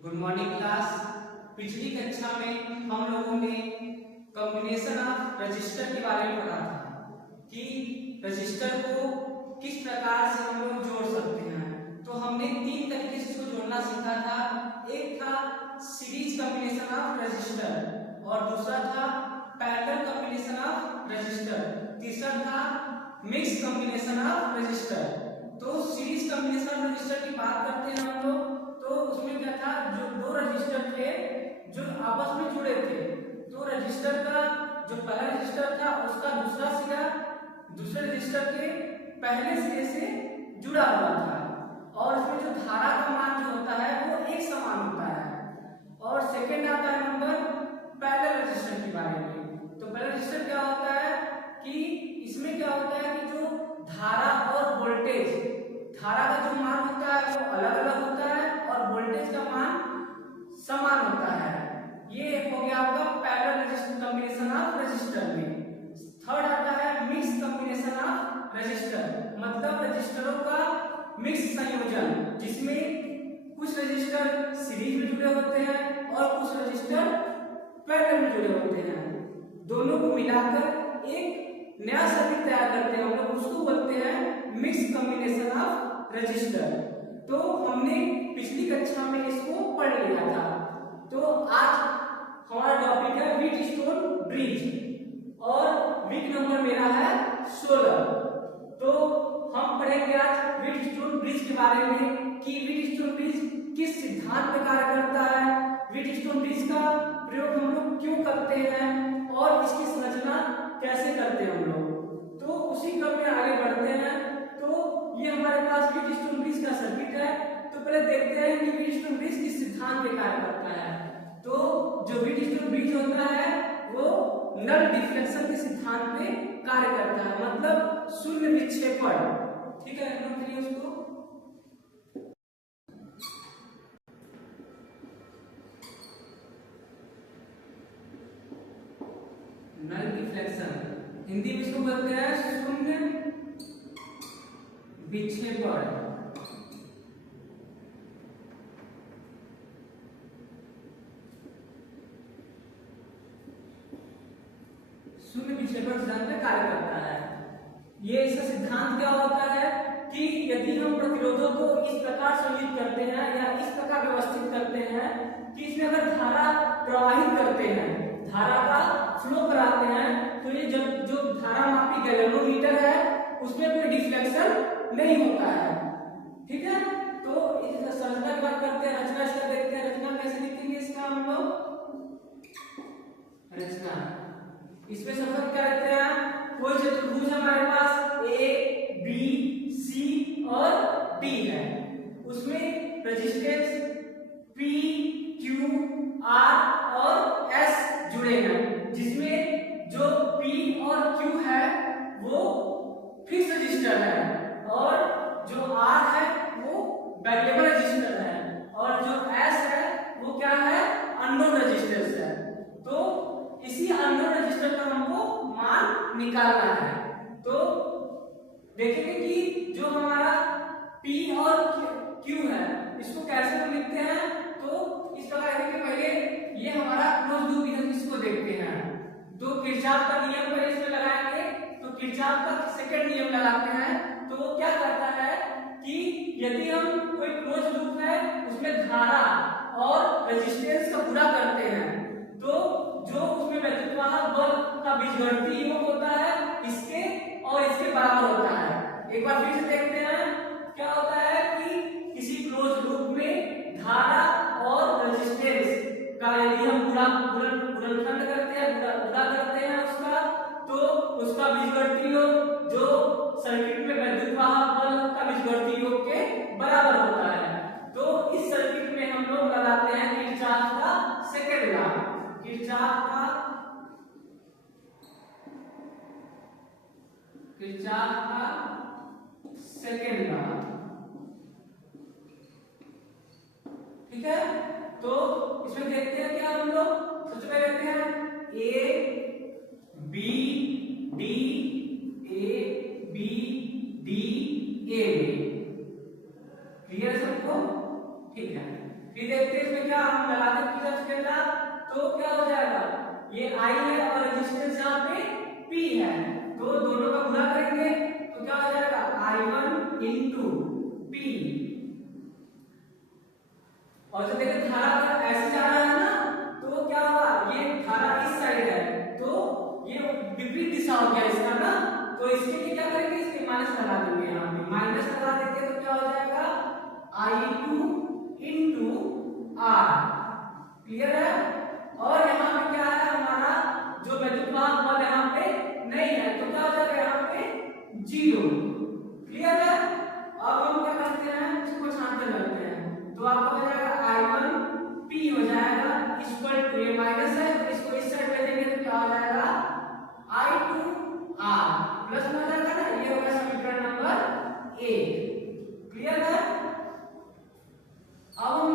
Good morning class. पिछली कक्षा में हम लोगों ने कॉम्बिनेशन ऑफ रजिस्टर के बारे में पढ़ा था कि रजिस्टर को किस प्रकार से हम लोग जोड़ सकते हैं। तो हमने तीन तरीके से इसको जोड़ना सीखा था। एक था सीरीज कॉम्बिनेशन ऑफ रजिस्टर और दूसरा था पैरेलल कॉम्बिनेशन ऑफ रजिस्टर, तीसरा था मिक्स कॉम्बिनेशन ऑफ रजिस्टर। तो सीरीज कॉम्बिनेशन ऑफ रजिस्टर की बात करते हैं हम लोग, तो उसमें क्या था, जो दो रजिस्टर थे जो आपस में जुड़े थे, तो रजिस्टर का जो पहला रजिस्टर था उसका दूसरा सिरा दूसरे रजिस्टर के पहले सिरे से जुड़ा हुआ था और इसमें जो धारा का मान जो होता है वो एक समान होता है। और सेकंड आता है नंबर पैरेलल रजिस्टर के बारे में। तो पैरेलल रजिस्टर क्या होता है कि इसमें क्या होता है कि जो धारा और वोल्टेज, धारा का जो मान होता है वो अलग अलग होता है और वोल्टेज का मान समान होता है। ये हो गया आपका parallel register combination of register में। थर्ड आता है मिक्स कॉम्बिनेशन ऑफ रजिस्टर, मतलब रजिस्टरों का मिक्स संयोजन, जिसमें कुछ रजिस्टर सीरीज में जुड़े होते हैं और कुछ रजिस्टर पैरेलल में जुड़े होते हैं। दोनों को मिलाकर एक नया सर्किट तैयार करते हैं, हम लोग उसको बोलते हैं मिक्स कॉम्बिनेशन ऑफ रजिस्टर। तो हमने पिछली कक्षा में इसको पढ़ लिया था। तो आज हमारा टॉपिक है व्हीटस्टोन ब्रिज और वीक नंबर मेरा है 16। तो हम पढ़ेंगे आज व्हीटस्टोन ब्रिज के बारे में कि व्हीटस्टोन ब्रिज किस सिद्धांत पर कार्य करता है, व्हीटस्टोन ब्रिज का प्रयोग हम लोग क्यों करते हैं और इसकी संरचना कैसे करते हैं हम लोग। तो उसी क्रम में आगे बढ़ते हैं। तो ये हमारे पास व्हीटस्टोन ब्रिज का सर्किट है। तो पहले देखते हैं कि व्हीटस्टोन ब्रिज किस सिद्धांत पे कार्य करता है। तो जो व्हीटस्टोन ब्रिज होता है वो नल डिफ्लेक्शन के सिद्धांत पे कार्य करता है, मतलब शून्य विक्षेपण। ठीक है, नोट करिए उसको। नल डिफ्लेक्शन हिंदी में इसको बोलते हैं शून्य विक्षेपण। शून्य विक्षेपण सिद्धांत में कार्य करता है। ये इसका सिद्धांत क्या होता है कि यदि हम प्रतिरोधों को इस प्रकार संयोजित करते हैं या इस प्रकार व्यवस्थित करते हैं कि इसमें अगर धारा प्रवाहित करते हैं, धारा का फ्लो कराते हैं, तो ये जब जो धारा मापी गैल्वेनोमीटर है उसमें कोई डिफ्लेक्शन नहीं होता है। ठीक है, तो इस संरचना की बात करते हैं, रचना इसका देखते हैं। रचना कैसे लिखेंगे इसका हम लोग, रचना इसमें सबसे क्या लिखते हैं, कोई चतुर्भुज हमारे पास ए बी सी और डी है, उसमें रेजिस्टेंस पी क्यू आर और एस जुड़े हैं, जिसमें जो पी और क्यू है वो फिक्स रजिस्टर है और जो आर है वो वेरिएबल रजिस्टर है और जो एस है वो क्या है, अननोन रजिस्टर्स है। तो इसी अननोन रजिस्टर का हमको मान निकालना है। तो देखेंगे कि जो हमारा P और Q है इसको कैसे हम लिखते हैं। तो इस प्रकार देखिए, पहले ये हमारा क्लोज लूप है, इसको देखते हैं। तो किरचॉफ का नियम पहले इसमें लगाएंगे। तो किरचॉफ का सेकंड नियम लगाते हैं। तो वो क्या करता है कि यदि हम कोई क्लोज लूप है उसमें धारा और रेजिस्टेंस का गुणा करते हैं, तो जो उसमें विद्युत वाहक बल का बीजगणितीय योग होता है इसके और इसके बराबर होता है। एक बार फिर से देखते हैं क्या होता है कि किसी क्लोज लूप में धारा और रेजिस्टेंस का यदि हम गुणनखंड करते हैं, गुणा करते हैं उसका, तो उसका बीजगणितीय योग जो सर्किट में विद्युत वाहक बल का बीजगणितीय योग के बराबर होता है। तो इस सर्किट में हम लोग लगाते हैं किरचॉफ का सेकंड लॉ, किरचॉफ का सेकंड लॉ। ठीक है, तो इसमें देखते हैं क्या हम लोग, सबसे पहले देखते हैं A B D, A B D A. Clear है सबको? ठीक है, फिर देखते हैं इसमें क्या हम लगाते हैं किधर केला, तो क्या हो जाएगा, ये I है और रेजिस्टेंस यहाँ पे P है, तो दोनों का गुणा करेंगे तो क्या हो जाएगा I1 into P। और जो देखिए धारा ऐसे जा रहा है ना, तो क्या होगा, ये धारा इस साइड है तो ये विपरीत दिशा हो गया इसका ना, तो इसके लिए क्या करेंगे, इसके माइनस लगा देंगे, यहाँ पे माइनस लगा देंगे तो क्या हो जाएगा I2 into R। क्लियर है। और यहाँ पे क्या है, हमारा जो विद्युत बल यहाँ पे नहीं है, तो क्या हो जाएगा यहाँ पे 0। क्लियर है। अब हम क्या करते हैं, इसको छांटने लगते हैं, तो आपका हो जाएगा I1 P हो जाएगा इक्वल टू, ये माइनस है तो इसको इस साइड ले देंगे तो क्या हो जाएगा I2 R प्लस में हो जाएगा ना, ये होगा समीकरण नंबर 1। क्लियर है। अब हम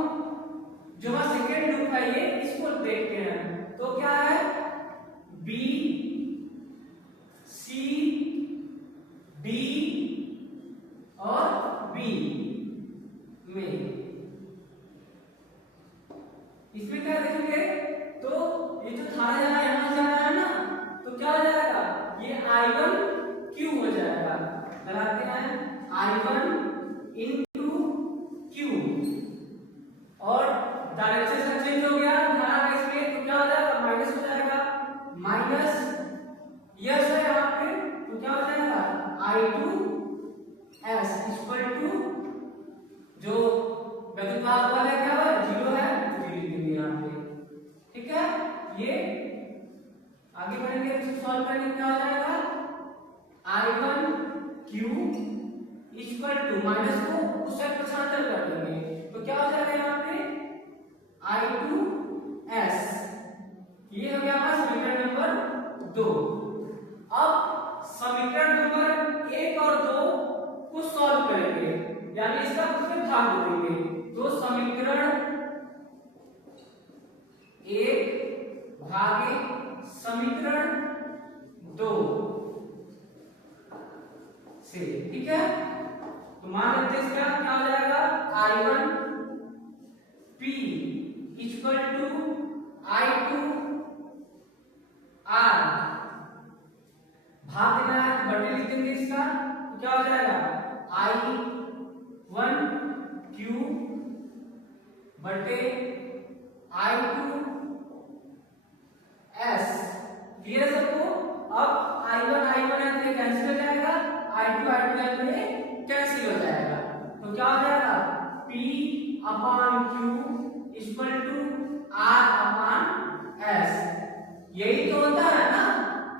जो सेकेंड लूप है ये इसको देखते हैं, तो क्या है B C D और B में, इसमें क्या देखेंगे, तो ये जो धारा जा रहा है यहां से आ रहा है ना, तो क्या हो जाएगा, ये I1 Q हो जाएगा। लगाते हैं I1 into Q और डायरेक्शन से चेंज हो गया धारा का इसमें, तो क्या हो जाएगा माइनस हो जाएगा, माइनस यस है यहाँ पे, तो क्या हो जाएगा I2S इक्वल टू, जो विद्युत वाहक बल है क्या है 0 है, 0 लिखेंगे यहाँ पे। ठीक है, ये आगे बढ़ेंगे तो सॉल्व करेंगे, क्या हो जाएगा I1 Q equal to, minus को उस साइड पर शांतर कर देंगे तो क्या हो जाएगा यहाँ पे I2S। ये हो गया हमारा समीकरण नंबर 2। अब समीकरण नंबर 1 और 2 को सॉल्व करेंगे, यानी इसका उसमें भाग देंगे, तो समीकरण 1 भागे समीकरण 2 से, ठीक है। तो मान लेते हैं इसका क्या हो जाएगा I1 P equal to I2 R, भाग देना है बटे लिख देंगे इसका, तो क्या हो जाएगा I1 Q बटे I2 S। क्लियर सबको। अब I1 है तो कैंसिल हो जाएगा, I2 है तो कैंसिल हो जाएगा, तो क्या हो जाएगा P upon Q equal to R upon S। यही तो होता है ना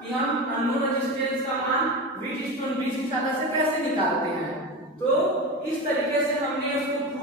कि हम अननोन रेजिस्टेंस का मान व्हीटस्टोन ब्रिज की सहायता से कैसे निकालते हैं, तो इस तरीके से हमने उसको